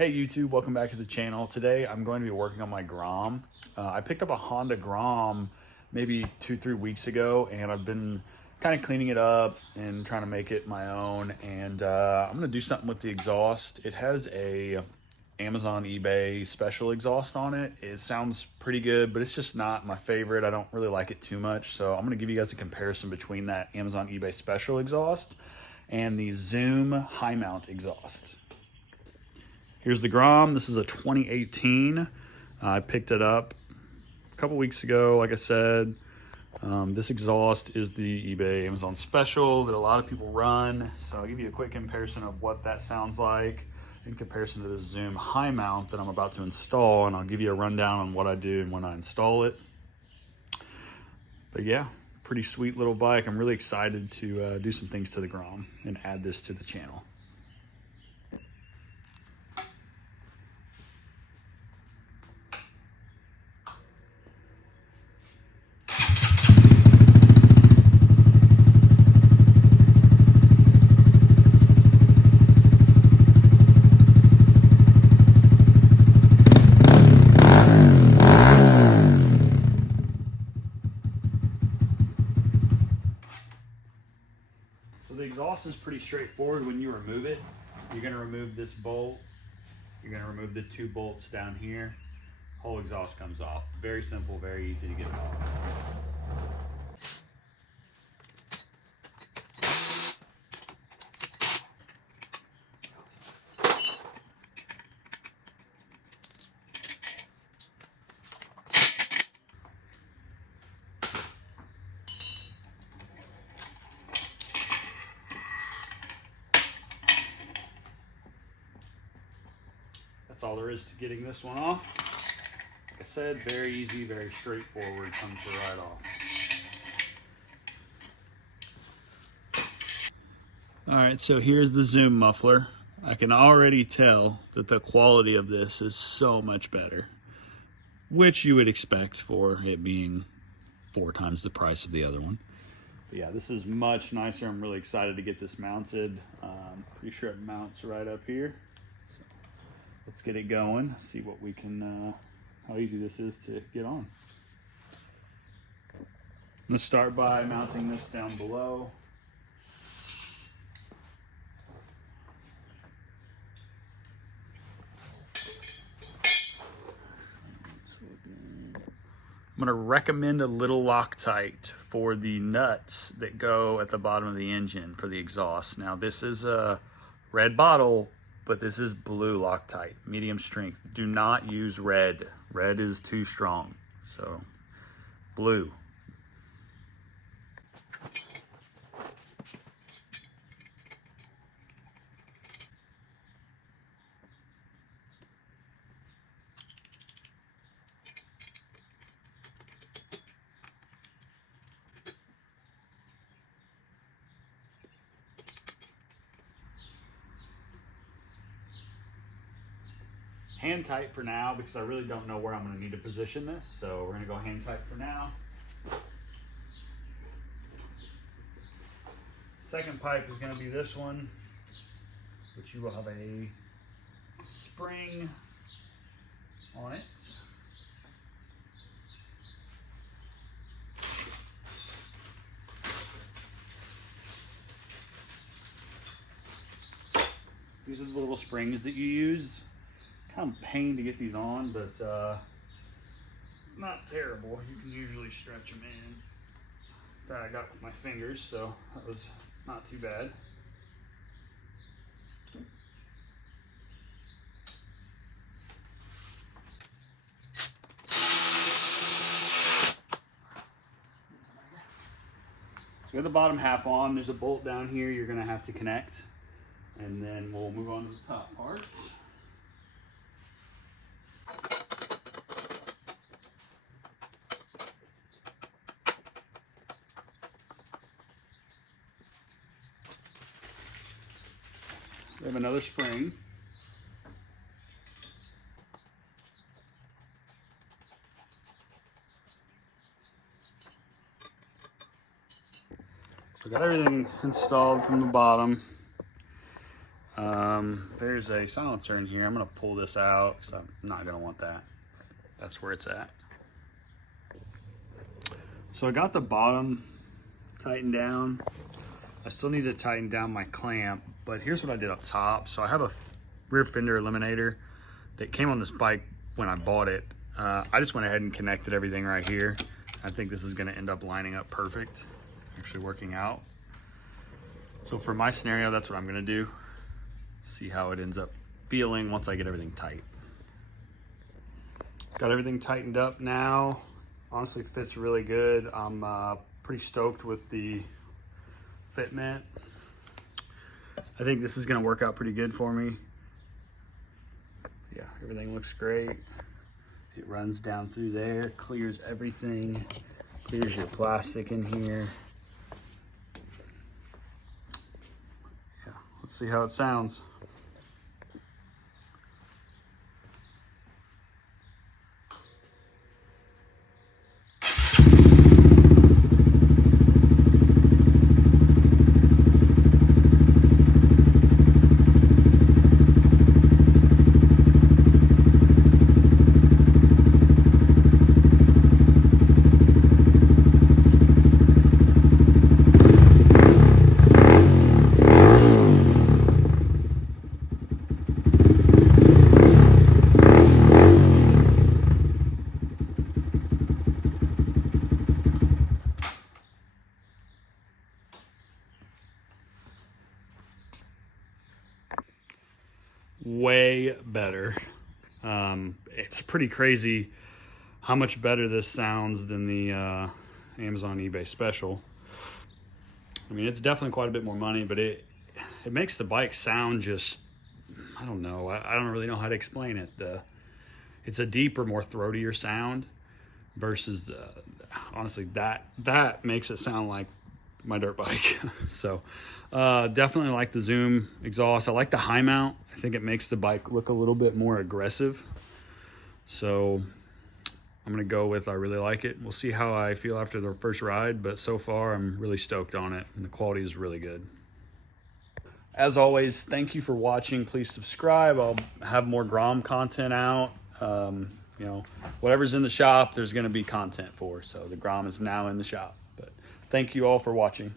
Hey YouTube, welcome back to the channel. Today I'm going to be working on my Grom. I picked up a Honda Grom maybe 2-3 weeks ago, and I've been kind of cleaning it up and trying to make it my own. And I'm going to do something with the exhaust. It has a Amazon eBay special exhaust on it. It sounds pretty good, but it's just not my favorite. I don't really like it too much. So I'm going to give you guys a comparison between that Amazon eBay special exhaust and the Zoom high mount exhaust. Here's the Grom. This is a 2018. I picked it up a couple weeks ago, like I said. This exhaust is the eBay Amazon special that a lot of people run. So I'll give you a quick comparison of what that sounds like in comparison to the Zoom high mount that I'm about to install. And I'll give you a rundown on what I do and when I install it. But yeah, pretty sweet little bike. I'm really excited to do some things to the Grom and add this to the channel. So the exhaust is pretty straightforward. When you remove it, you're going to remove this bolt. You're going to remove the 2 bolts down here. Whole exhaust comes off. Very simple, very easy to get it off. That's all there is to getting this one off. Like I said, very easy, very straightforward, comes right off. All right, so here's the Zoom muffler. I can already tell that the quality of this is so much better, which you would expect for it being 4 times the price of the other one. But yeah, this is much nicer. I'm really excited to get this mounted. Pretty sure it mounts right up here. So let's get it going, see what we can, how easy this is to get on. I'm gonna start by mounting this down below. I'm gonna recommend a little Loctite for the nuts that go at the bottom of the engine for the exhaust. Now this is a red bottle, but this is blue Loctite, medium strength. Do not use red. Red is too strong, so blue. Hand tight for now because I really don't know where I'm going to need to position this. So we're going to go hand tight for now. Second pipe is going to be this one, which you will have a spring on it. These are the little springs that you use. Kind of pain to get these on, but not terrible. You can usually stretch them in. That I got with my fingers, so that was not too bad. So we have the bottom half on. There's a bolt down here you're going to have to connect, and then we'll move on to the top part. We have another spring. So got everything installed from the bottom. there's a silencer in here. I'm gonna pull this out because I'm not gonna want that. That's where it's at. So I got the bottom tightened down. I still need to tighten down my clamp, but here's what I did up top. So I have a rear fender eliminator that came on this bike when I bought it. I just went ahead and connected everything right here. I think this is gonna end up lining up perfect, actually working out. So for my scenario, that's what I'm gonna do. See how it ends up feeling once I get everything tight. Got everything tightened up now. Honestly, fits really good. I'm pretty stoked with the fitment. I think this is gonna work out pretty good for me. Yeah, everything looks great. It runs down through there, clears everything, clears your plastic in here. Yeah, let's see how it sounds. Way better. It's pretty crazy how much better this sounds than the Amazon eBay special. I mean, it's definitely quite a bit more money, but it makes the bike sound just, I don't know, I don't really know how to explain it. It's a deeper, more throatier sound versus honestly that makes it sound like my dirt bike. So definitely like the Zoom exhaust. I like the high mount. I think it makes the bike look a little bit more aggressive. So I'm gonna go with I really like it. We'll see how I feel after the first ride, but so far I'm really stoked on it and the quality is really good. As always, thank you for watching. Please subscribe. I'll have more Grom content out. You know, whatever's in the shop, there's gonna be content for. So the Grom is now in the shop. But thank you all for watching.